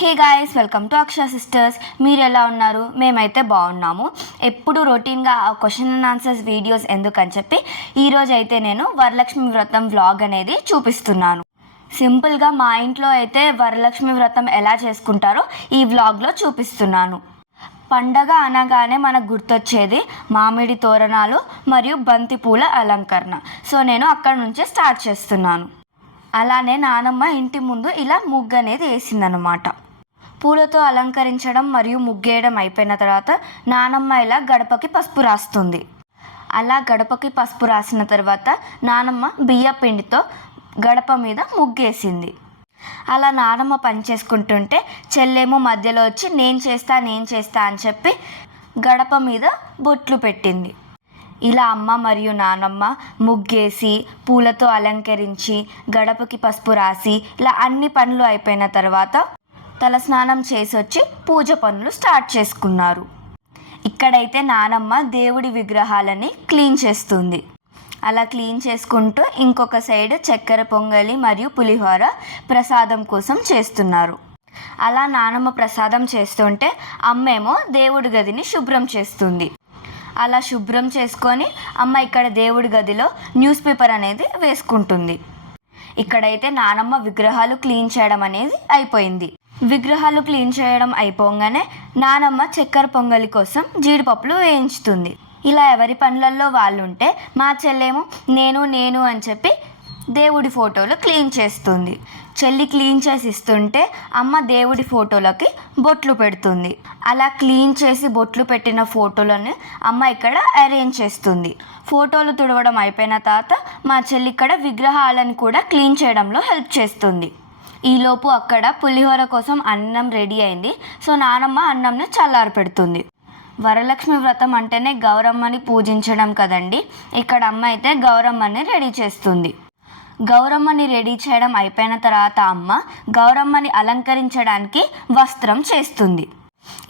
Hey guys, welcome to Akshaya sisters. మీరు ఎలా ఉన్నారు? మేమైతే బాగున్నాము. ఎప్పుడు రొటీన్గా క్వశ్చన్ అండ్ ఆన్సర్స్ వీడియోస్ ఎందుకని చెప్పి ఈరోజు అయితే నేను వరలక్ష్మి వ్రతం వ్లాగ్ అనేది చూపిస్తున్నాను. సింపుల్గా మా ఇంట్లో అయితే వరలక్ష్మి వ్రతం ఎలా చేసుకుంటారో ఈ వ్లాగ్లో చూపిస్తున్నాను. పండగ అనగానే మనకు గుర్తొచ్చేది మామిడి తోరణాలు మరియు బంతి పూల అలంకరణ. సో నేను అక్కడ నుంచే స్టార్ట్ చేస్తున్నాను. అలానే నానమ్మ ఇంటి ముందు ఇలా ముగ్గు అనేది వేసిందనమాట. పూలతో అలంకరించడం మరియు ముగ్గేయడం అయిపోయిన తర్వాత నానమ్మ ఇలా గడపకి పసుపు రాస్తుంది. అలా గడపకి పసుపు రాసిన తర్వాత నానమ్మ బియ్య పిండితో గడప మీద ముగ్గేసింది. అలా నానమ్మ పని చేసుకుంటుంటే చెల్లేమో మధ్యలో వచ్చి నేను చేస్తా అని చెప్పి గడప మీద బొట్లు పెట్టింది. ఇలా అమ్మ మరియు నానమ్మ ముగ్గేసి పూలతో అలంకరించి గడపకి పసుపు రాసి ఇలా అన్ని పనులు అయిపోయిన తర్వాత తలస్నానం చేసి వచ్చి పూజ పనులు స్టార్ట్ చేసుకున్నారు. ఇక్కడైతే నానమ్మ దేవుడి విగ్రహాలని క్లీన్ చేస్తుంది. అలా క్లీన్ చేసుకుంటూ ఇంకొక సైడ్ చక్కెర పొంగలి మరియు పులిహోర ప్రసాదం కోసం చేస్తున్నారు. అలా నానమ్మ ప్రసాదం చేస్తుంటే అమ్మేమో దేవుడి గదిని శుభ్రం చేస్తుంది. అలా శుభ్రం చేసుకొని అమ్మ ఇక్కడ దేవుడి గదిలో న్యూస్ పేపర్ అనేది వేసుకుంటుంది. ఇక్కడైతే నానమ్మ విగ్రహాలు క్లీన్ చేయడం అనేది అయిపోయింది. విగ్రహాలు క్లీన్ చేయడం అయిపోగానే నానమ్మ చక్కెర పొంగలి కోసం జీడిపప్పులు వేయించుతుంది. ఇలా ఎవరి పనులలో వాళ్ళు ఉంటే మా చెల్లేమో నేను అని చెప్పి దేవుడి ఫోటోలు క్లీన్ చేస్తుంది. చెల్లి క్లీన్ చేసి ఇస్తుంటే అమ్మ దేవుడి ఫోటోలకి బొట్లు పెడుతుంది. అలా క్లీన్ చేసి బొట్లు పెట్టిన ఫోటోలను అమ్మ ఇక్కడ అరేంజ్ చేస్తుంది. ఫోటోలు తుడవడం అయిపోయిన తర్వాత మా చెల్లి ఇక్కడ విగ్రహాలను కూడా క్లీన్ చేయడంలో హెల్ప్ చేస్తుంది. ఈలోపు అక్కడ పులిహోర కోసం అన్నం రెడీ అయింది. సో నానమ్మ అన్నంని చల్లారి పెడుతుంది. వరలక్ష్మి వ్రతం అంటేనే గౌరమ్మని పూజించడం కదండి. ఇక్కడ అమ్మ అయితే గౌరమ్మని రెడీ చేస్తుంది. గౌరమ్మని రెడీ చేయడం అయిపోయిన తర్వాత అమ్మ గౌరమ్మని అలంకరించడానికి వస్త్రం చేస్తుంది.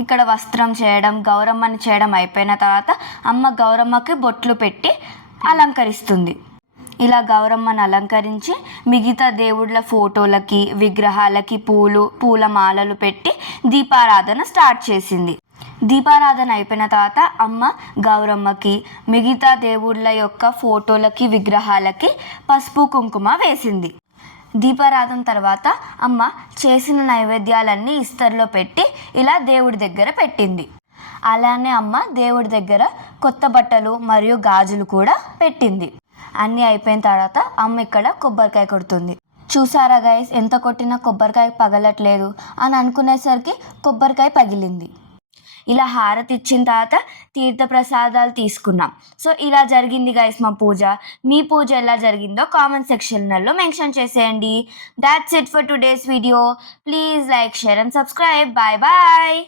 ఇక్కడ వస్త్రం చేయడం గౌరమ్మని చేయడం అయిపోయిన తర్వాత అమ్మ గౌరమ్మకి బొట్లు పెట్టి అలంకరిస్తుంది. ఇలా గౌరమ్మని అలంకరించి మిగతా దేవుళ్ళ ఫోటోలకి విగ్రహాలకి పూల మాలలు పెట్టి దీపారాధన స్టార్ట్ చేసింది. దీపారాధన అయిపోయిన తర్వాత అమ్మ గౌరమ్మకి మిగతా దేవుళ్ళ యొక్క ఫోటోలకి విగ్రహాలకి పసుపు కుంకుమ వేసింది. దీపారాధన తర్వాత అమ్మ చేసిన నైవేద్యాలన్నీ ఇస్తర్లో పెట్టి ఇలా దేవుడి దగ్గర పెట్టింది. అలానే అమ్మ దేవుడి దగ్గర కొత్త బట్టలు మరియు గాజులు కూడా పెట్టింది. అన్నీ అయిపోయిన తర్వాత అమ్మ ఇక్కడ కొబ్బరికాయ కొడుతుంది. చూసారా గైస్, ఎంత కొట్టినా కొబ్బరికాయ పగలట్లేదు అని అనుకునేసరికి కొబ్బరికాయ పగిలింది. ఇలా హారతి ఇచ్చిన తర్వాత తీర్థప్రసాదాలు తీసుకున్నాం. సో ఇలా జరిగింది గైస్ మా పూజ. మీ పూజ ఎలా జరిగిందో కామెంట్ సెక్షన్లో మెన్షన్ చేసేయండి. That's it for today's video. Please like, share and subscribe. Bye bye.